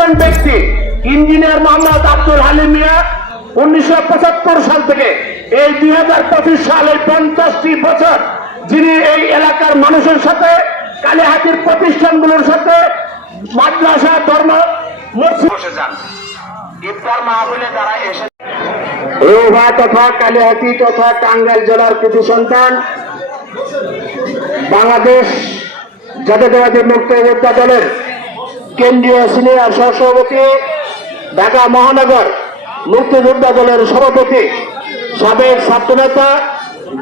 একজন ব্যক্তি, ইঞ্জিনিয়ার মোহাম্মদ আব্দুল হালিম মিয়া, উনিশশো পঁচাত্তর সাল থেকে এই দুই হাজার পঁচিশ সাল এই পঞ্চাশটি বছর যিনি এই এলাকার মানুষের সাথে, কালীহাতির প্রতিষ্ঠানগুলোর সাথে, মাদ্রাসা, ধর্ম বসে তথা কালীহাতি তথা টাঙ্গাইল জেলার কৃতি সন্তান বাংলাদেশ জাতীয়তাবাদী মুক্তিযোদ্ধা দলের কেন্দ্রীয় সিনিয়র সহসভাপতি ঢাকা মহানগর মুক্তিযোদ্ধা দলের সভাপতি, সাবেক ছাত্রনেতা,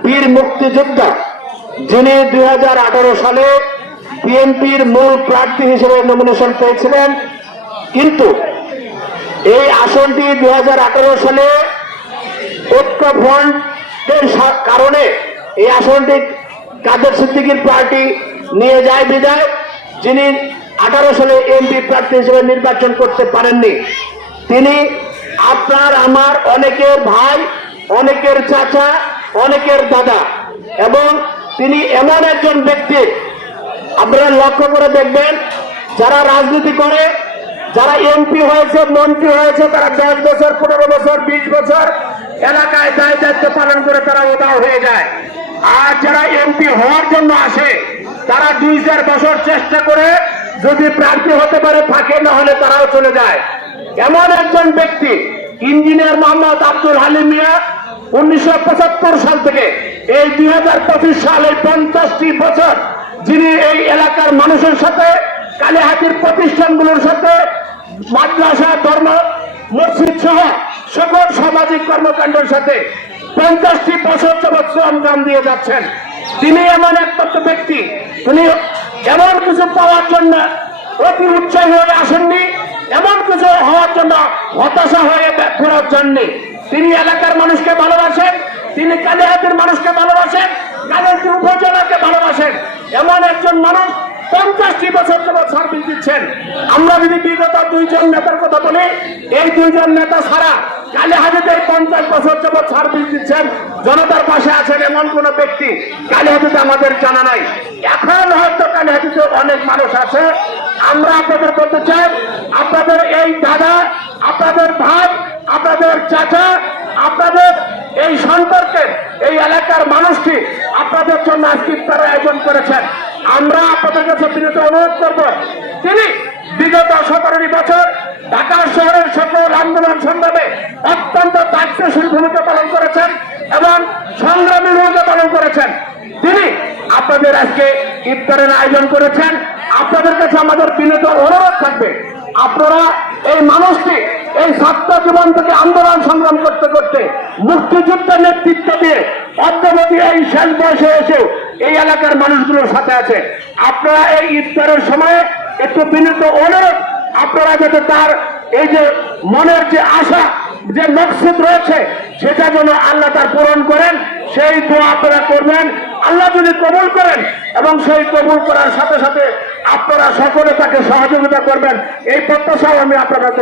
বীর মুক্তিযোদ্ধা, যিনি দুই হাজার আঠেরো সালে বিএনপির মূল প্রার্থী হিসেবে নমিনেশন পেয়েছিলেন। কিন্তু এই আসনটি দুই হাজার আঠেরো সালে ঐক্য ফ্রন্টের সা- কারণে এই আসনটি কাদের সিদ্দিকির পার্টি নিয়ে যায় বিদায়, যিনি আঠারো সালে এমপি প্রার্থী হিসেবে নির্বাচন করতে পারেননি। তিনি আপনার, আমার, অনেকের ভাই, অনেকের চাচা, অনেকের দাদা এবং তিনি এমন একজন ব্যক্তি, আপনারা লক্ষ্য করে দেখবেন, যারা রাজনীতি করে, যারা এমপি হয়েছে, মন্ত্রী হয়েছে, তারা দশ বছর, পনেরো বছর, বিশ বছর এলাকায় দায় দায়িত্ব পালন করে তারা উদাও হয়ে যায়। আর যারা এমপি হওয়ার জন্য আসে, তারা দুই চার বছর চেষ্টা করে যদি প্রার্থী হতে পারে থাকে না হলে তারাও চলে যায়। এমন একজন ব্যক্তি, ইঞ্জিনিয়ার মোহাম্মদ আব্দুল হালিম মিয়া, উনিশশো পঁচাত্তর সাল থেকে এই দুই হাজার পঁচিশ সাল এই পঞ্চাশটি বছর যিনি এই এলাকার মানুষের সাথে, কালীহাতির প্রতিষ্ঠানগুলোর সাথে, মাদ্রাসা, ধর্ম, মসজিদ সহ সকল সামাজিক কর্মকাণ্ডের সাথে পঞ্চাশটি বছর যাবৎ শ্রম দিয়ে যাচ্ছেন। তিনি এমন একমাত্র ব্যক্তি তিনি এমন কিছু পাওয়ার জন্য অতি উৎসাহী হয়ে আসেননি, এমন কিছু হওয়ার জন্য হতাশা হয়ে ফেরার জন্য। তিনি এলাকার মানুষকে ভালোবাসেন, তিনি কালিহাতের মানুষকে ভালোবাসেন, কালিহাতি উপজেলাকে ভালোবাসেন। এমন একজন মানুষ পঞ্চাশটি বছর যাবৎ সার্ভিস দিচ্ছেন। আমরা যদি বিগত দুইজন নেতার কথা বলি, এই দুইজন নেতা ছাড়া কালীহাতিতে এই পঞ্চাশ বছর যাবৎ সার্ভিস দিচ্ছেন, জনতার পাশে আছেন এমন কোন ব্যক্তি কালীহাতিতে আমাদের জানা নাই। মানুষ আছে। আমরা আপনাদের বলতে চাই, আপনাদের এই দাদা, আপনাদের ভাই, আপনাদের চাচা, আপনাদের এই সম্পর্কের এই এলাকার মানুষটি আপনাদের জন্য আজকে ইফতারের আয়োজন করেছেন। আমরা আপনাদের কাছে বিনীত অনুরোধ করব, তিনি বিগত সতেরোটি বছর ঢাকা শহরের সকল আন্দোলন সংগ্রামে অত্যন্ত দায়িত্বশীল ভূমিকা পালন করেছেন এবং সংগ্রামী ভূমিকা পালন করেছেন। তিনি আপনাদের আজকে ইফতারের আয়োজন করেছেন। আপনাদের কাছে আমাদের বিনীত অনুরোধ থাকবে, আপনারা এই মানুষটি এই ছাত্র জীবন থেকে আন্দোলন সংগ্রাম করতে করতে মুক্তিযুদ্ধের নেতৃত্ব দিয়ে অদ্যবধি এই শেষ বয়সে এসেও এই এলাকার মানুষগুলোর সাথে আছে। আপনারা এই ইফতারের সময় একটু বিনীত অনুরোধ, আপনারা যাতে তার এই যে মনের যে আশা, যে মকসুদ রয়েছে, সেটা যেন আল্লাহ তার পূরণ করেন, সেই দোয়া আপনারা করবেন। আল্লাহ যদি কবুল করেন এবং সেই কবুল করার সাথে সাথে আপনারা সকলে তাকে সহযোগিতা করবেন। এই প্রত্যাশাও আমি আপনাদের